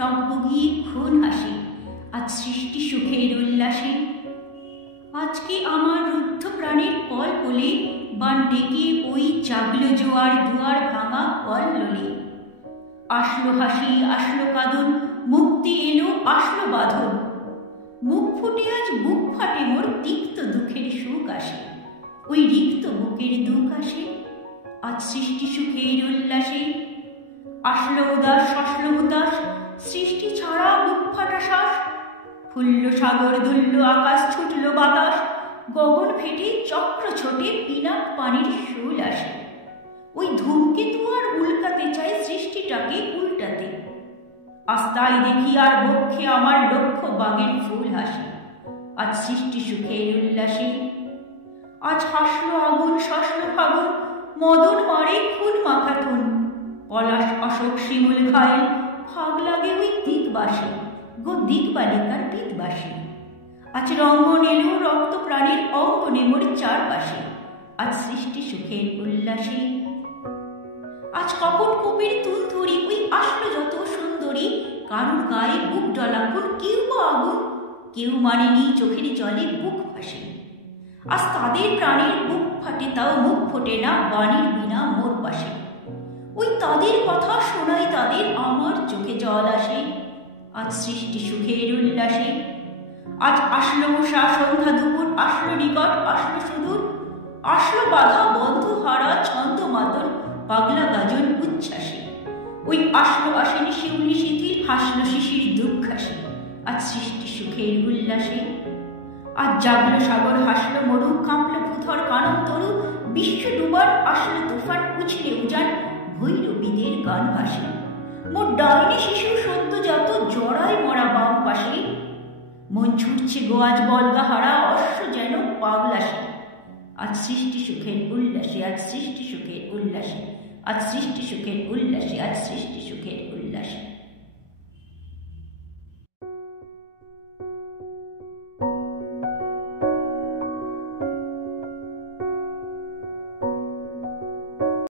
টকবগিয়ে খুন হাসি, আজ সৃষ্টি সুখের উল্লাসে। আজকে আমার রুদ্ধ প্রাণের পল বলে বান ডেকে ওই জাগলো জোয়ার দুয়ার ভাঙা কল্লোলে। আসলো হাসি, আসলো কাঁদন, মুক্তি এলো, আসলো বাঁধন। মুখ ফুটে আজ বুক ফাটে মোর, তিক্ত দুঃখের সুখ আসে, ওই রিক্ত বুকের দুঃখ আসে আজ সৃষ্টি সুখের উল্লাসে। আসলো উদাস, আসলো উদাস, সৃষ্টি ছাড়া বুক ফাটা শ্বাস। ফুলল সাগর, দুলল আকাশ, ছুটল বাতাস, গগন ফেটে চক্র ছোটে, পিনাক পানির শুল আসে। ওই ধূমকেতু আর উল্কাতে চায় সৃষ্টিটাকে উল্টাতে। আজ তাই দেখি আর বক্ষে আমার লক্ষ্য বাগের ফুল হাসে, আজ সৃষ্টি সুখের উল্লাসে। আজ হাসলো আগুন, শাসলো ফাগুন, মদন মারে খুন মাখাতুন। পলাশ অশোক শিমুল ঘায়েল, ফাগ লাগে ওই দিকবাসে, গো দিকবালিকার দিকবাসে। আজ রঙ্গন এলো রক্ত প্রাণের অঙ্গনে মোর চারপাশে, আজ সৃষ্টি সুখের উল্লাসে। আজ কপট কূপের তুলতুরি, ওই আসলো যত সুন্দরী, কারণ গায়ে বুক জ্বলাকুন, কেউ বা আগুন, কেউ মানেনি চোখের জলে বুক ভাসে। আজ তাদের প্রাণের বুক ফাটে, তাও মুখ ফোটে না বাণীর বিনা মোর পাশে। ওই তাদের কথা শোনাই তাদের, আমার চোখে জল আসে, আজ সৃষ্টি সুখের উল্লাসে। আজ আসলো উষা, সন্ধ্যা, দুপুর, আসলো নিকট, আসলো সুদূর, আসলো বাধা বন্ধ হারা ছন্দ মাতন, পাগলা গাজন উচ্ছ্বাসে। ওই আসলো আসেনি শিউলি শিথির, হাসলো শিশির দুঃখ আসে, আজ সৃষ্টি সুখের উল্লাসে। আজ জাগলো সাগর, হাসলো মরু, কাঁপলো ভূধর কানন তরু, বিশ্ব ডুবার আসলো তুফান, উছলে উজান ভৈরবীদের গান ভাসে। মোর ডাইনি শিশু সদ্যজাত জড়ায় মরা বাম পাশে, মন ছুটছে গো আজ বলগা হারা, অশ্ব যেন পাগলাসে, আজ সৃষ্টি সুখের উল্লাসে, আজ সৃষ্টি সুখের উল্লাসে, আজ সৃষ্টি সুখের উল্লাসে, আজ সৃষ্টি সুখের উল্লাসে।